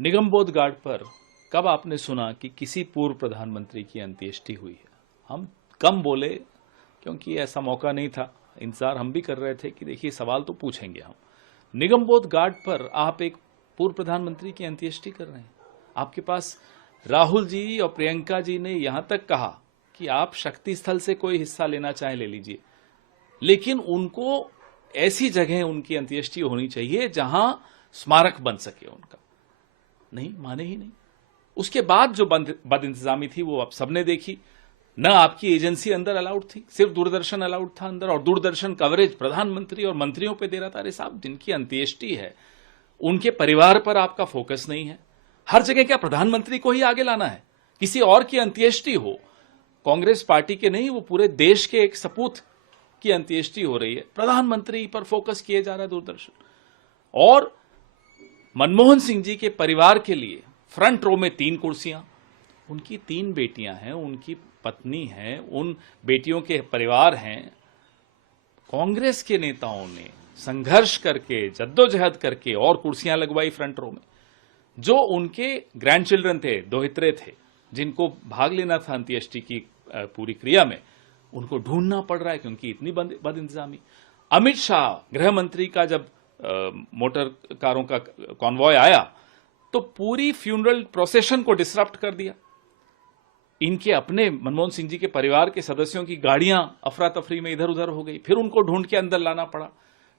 निगमबोध घाट पर कब आपने सुना कि किसी पूर्व प्रधानमंत्री की अंत्येष्टि हुई है? हम कम बोले क्योंकि ऐसा मौका नहीं था। इंतजार हम भी कर रहे थे कि देखिए सवाल तो पूछेंगे हम। निगमबोध घाट पर आप एक पूर्व प्रधानमंत्री की अंत्येष्टि कर रहे हैं। आपके पास राहुल जी और प्रियंका जी ने यहां तक कहा कि आप शक्ति स्थल से कोई हिस्सा लेना चाहे ले लीजिए, लेकिन उनको ऐसी जगह उनकी अंत्येष्टि होनी चाहिए जहां स्मारक बन सके उनका। नहीं माने ही नहीं। उसके बाद जो बदइंतजामी थी वो आप सबने देखी। न आपकी एजेंसी अंदर अलाउड थी, सिर्फ दूरदर्शन अलाउड था अंदर, और दूरदर्शन कवरेज प्रधानमंत्री और मंत्रियों पे दे रहा था। अरे साहब, जिनकी अंत्येष्टि है उनके परिवार पर आपका फोकस नहीं है। हर जगह क्या प्रधानमंत्री को ही आगे लाना है? किसी और की अंत्येष्टि हो, कांग्रेस पार्टी के नहीं, वो पूरे देश के एक सपूत की अंत्येष्टि हो रही है, प्रधानमंत्री पर फोकस किए जा रहा है दूरदर्शन। और मनमोहन सिंह जी के परिवार के लिए फ्रंट रो में 3 कुर्सियां, उनकी 3 बेटियां हैं, उनकी पत्नी है, उन बेटियों के परिवार हैं। कांग्रेस के नेताओं ने संघर्ष करके, जद्दोजहद करके और कुर्सियां लगवाई फ्रंट रो में। जो उनके ग्रैंडचिल्ड्रन थे, दोहित्रे थे, जिनको भाग लेना था अंत्येष्टि की पूरी क्रिया में, उनको ढूंढना पड़ रहा है क्योंकि इतनी बदइंतजामी। अमित शाह गृह मंत्री का जब मोटर कारों का कॉन्वॉय आया तो पूरी फ्यूनरल प्रोसेशन को डिसरप्ट कर दिया। इनके अपने मनमोहन सिंह जी के परिवार के सदस्यों की गाड़ियां अफरा तफरी में इधर उधर हो गई, फिर उनको ढूंढ के अंदर लाना पड़ा।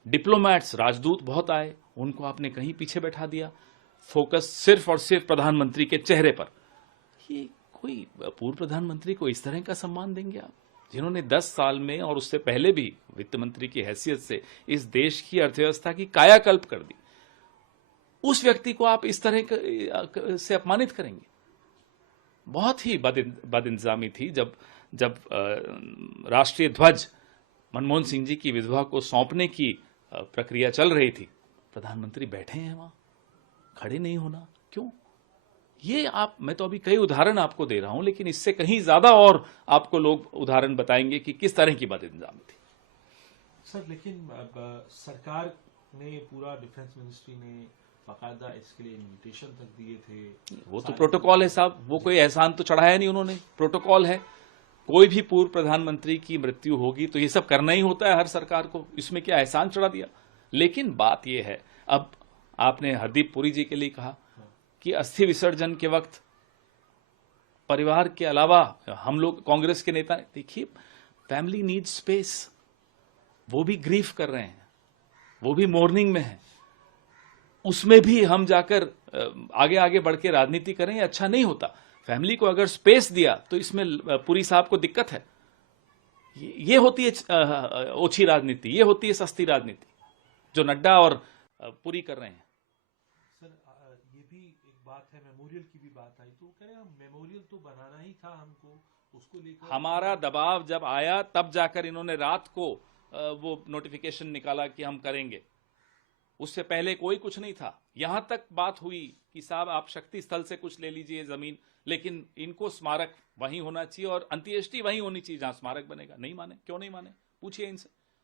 डिप्लोमैट्स, राजदूत बहुत आए, उनको आपने कहीं पीछे बैठा दिया। फोकस सिर्फ और सिर्फ प्रधानमंत्री के चेहरे पर। ये कोई पूर्व प्रधानमंत्री को इस तरह का सम्मान देंगे आप, जिन्होंने 10 साल में और उससे पहले भी वित्त मंत्री की हैसियत से इस देश की अर्थव्यवस्था की कायाकल्प कर दी? उस व्यक्ति को आप इस तरह से अपमानित करेंगे? बहुत ही बदइंतजामी थी। जब राष्ट्रीय ध्वज मनमोहन सिंह जी की विधवा को सौंपने की प्रक्रिया चल रही थी, प्रधानमंत्री बैठे हैं वहां, खड़े नहीं होना क्यों? ये मैं तो अभी कई उदाहरण आपको दे रहा हूं, लेकिन इससे कहीं ज्यादा और आपको लोग उदाहरण बताएंगे कि किस तरह की बदइंतजामी थी। सर, लेकिन सरकार ने, पूरा डिफेंस मिनिस्ट्री ने बाकायदा इसके लिए इन्विटेशन तक दिए थे। वो तो प्रोटोकॉल है साहब, वो कोई एहसान तो चढ़ाया नहीं उन्होंने, प्रोटोकॉल है। कोई भी पूर्व प्रधानमंत्री की मृत्यु होगी तो ये सब करना ही होता है हर सरकार को, इसमें क्या एहसान चढ़ा दिया? लेकिन बात यह है, अब आपने हरदीप पुरी जी के लिए कहा कि अस्थि विसर्जन के वक्त परिवार के अलावा हम लोग कांग्रेस के नेता, देखिए फैमिली नीड स्पेस, वो भी ग्रीफ कर रहे हैं, वो भी मोर्निंग में है, उसमें भी हम जाकर आगे आगे बढ़ के राजनीति करें, अच्छा नहीं होता। फैमिली को अगर स्पेस दिया तो इसमें पुरी साहब को दिक्कत है। ये होती है ओछी राजनीति, ये होती है सस्ती राजनीति जो नड्डा और पुरी कर रहे हैं। सर, ये भी एक बात है, मेमोरियल की भी बात आई तो कह रहे हैं मेमोरियल तो बनाना ही था हमको, उसको लेकर हमारा दबाव जब आया तब जाकर इन्होंने रात को वो नोटिफिकेशन निकाला कि हम करेंगे। उससे पहले कोई कुछ नहीं था। यहां तक बात हुई कि साहब आप शक्ति स्थल से कुछ ले लीजिए जमीन, लेकिन इनको स्मारक वहीं होना चाहिए और अंत्येष्टि वहीं होनी चाहिए जहां स्मारक बनेगा। नहीं माने, क्यों नहीं माने? पूछिए इनसे।